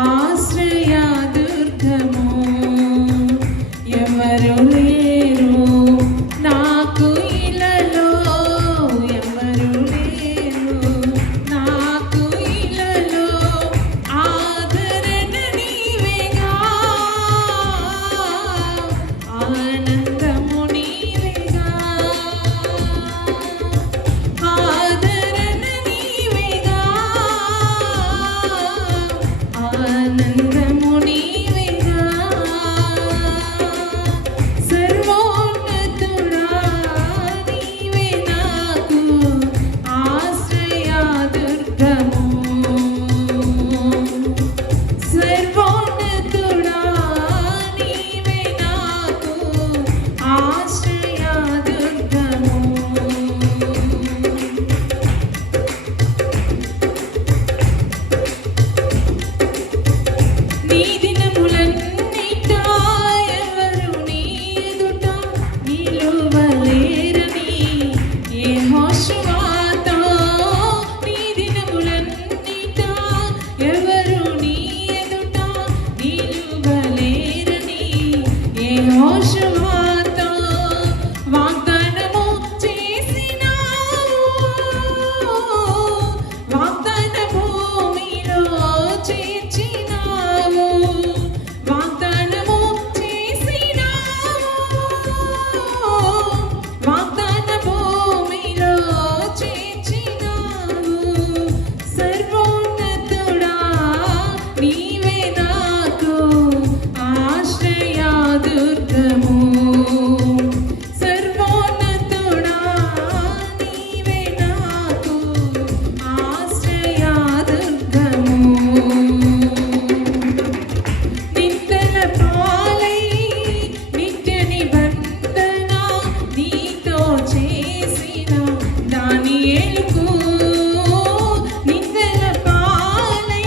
ఆశ్రయ దుర్గము ఎవరు లేరు నాకు ఇలలో ఎవరు లేరు నాకు ఇలలో ఆదరణ నీవేగా ఆనందము నీవేగా ఆదరణ నీవేగా ఆనందము నీవేగా సర్వోన్నతుడా నీవే నాకు ఆశ్రయ దుర్గము సర్వోన్నతుడా నీవే నాకు ఆశ్రయ దుర్గము నీ దినములన్నిట ఎవరు నీ ఎదుట నిలువలేరని యెహోషువతో నీ దినములన్నిట ఎవరు నీ ఎదుట నిలువలేరని యెహోషువతో వాగ్దానము చేసినావు వాగ్దాన భూమిలో చేర్చినావు వాగ్దానము చేసినావు వాగ్దాన భూమిలో చేర్చినావు సర్వోన్నతుడా నీవే నాకు ఆశ్రయ దుర్గము సర్వోన్నతుడా నీవే నాకు ఆశ్రయ దుర్గము నిందల పాలై నిత్య నిబంధన నీతో చేసిన దానియేలుకు నిందల పాలై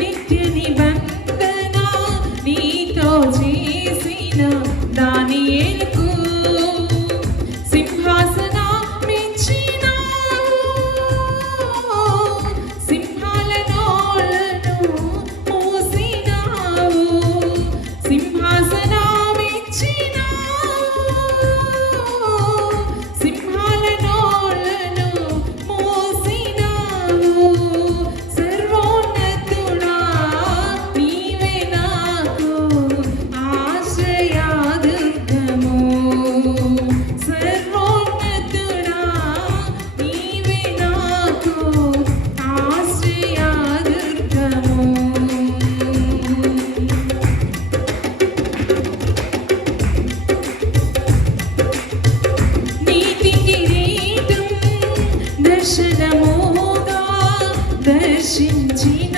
నిత్య నిబంధన నీతో చేసిన దానియేలుకు సింహాసనమిచ్చినావు సింహాల నోళ్లను మూసినావు సింహాసనమిచ్చినావు సింహాల నోళ్లను మూసినావు సర్వోన్నతుడా నీవే నాకు ఆశ్రయ దుర్గము సర్వోన్నతుడా నీవే నాకు ఆశ్రయ దుర్గము నీతి కిరీటం దర్శనముగా దర్శించిన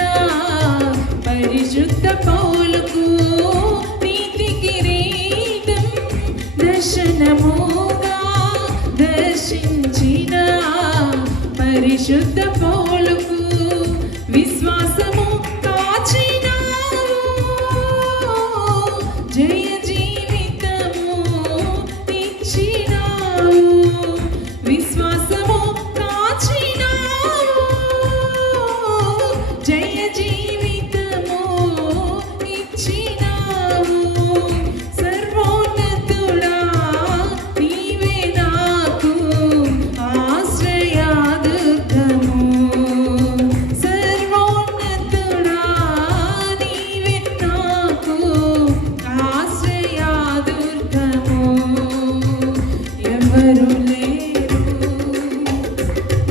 పరిశుద్ధ పౌలుకు నీతి కిరీటం దర్శనముగా దర్శించిన పరిశుద్ధ పౌలుకు విశ్వాసము కాచినావు జయ జీవితము ఇచ్చినావు విశ్వాసము కాచినావు జయ జీవితము ఇచ్చినావు సర్వోన్నతుడా నీవే నాకు ఆశ్రయ దుర్గము సర్వోన్నతుడా నీవే నాకు ఆశ్రయ దుర్గము ఎవరు లేరు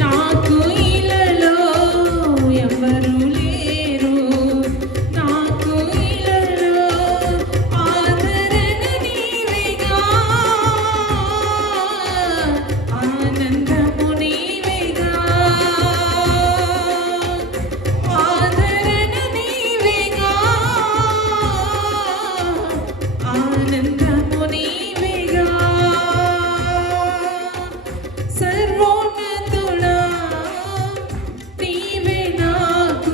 నాకు ఇలలో ఎవరు లేరు నాకు ఇలలో ఆదరణ నీవేగా ఆనందము నీవేగా ఆదరణ నీవేగా ఆనందము నీవేగా సర్వోన్నతుడా నీవే నాకు